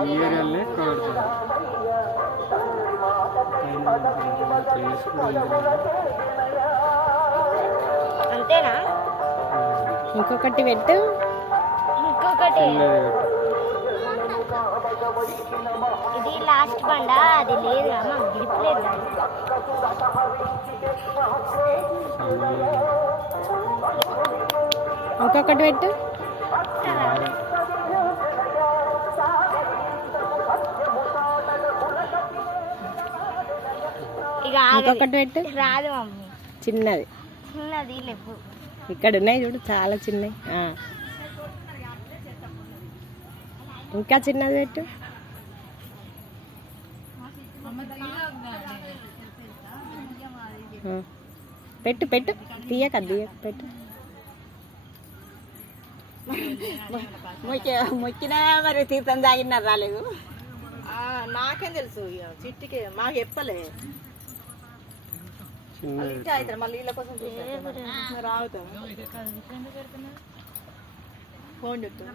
ఏరియాలనే కడతారు. అంతేనా? ఇంకొకటి పెట్టు. ఇంకొకటి ఇది లాస్ట్ బండ. అది లేదు అమ్మ, గిరిపలేదు. ఇంకొకటి పెట్టు. ఇంకొకటి పెట్టు. రాదు మమ్మీ, చిన్నది చిన్నది లేవు. ఇక్కడ ఉన్నాయి చూడు, చాలా చిన్నవి. ఇంకా చిన్నది పెట్టు. పెట్టు పెట్టు, తీయక పెట్టు. మొక్కినా మరి తీర్థం తాగినా రాలేదు. నాకేం తెలుసు, చిట్టికి మాకు చెప్పలే. మళ్ళీ వీళ్ళ కోసం రావుతాం. ఫోన్ చెప్తాను.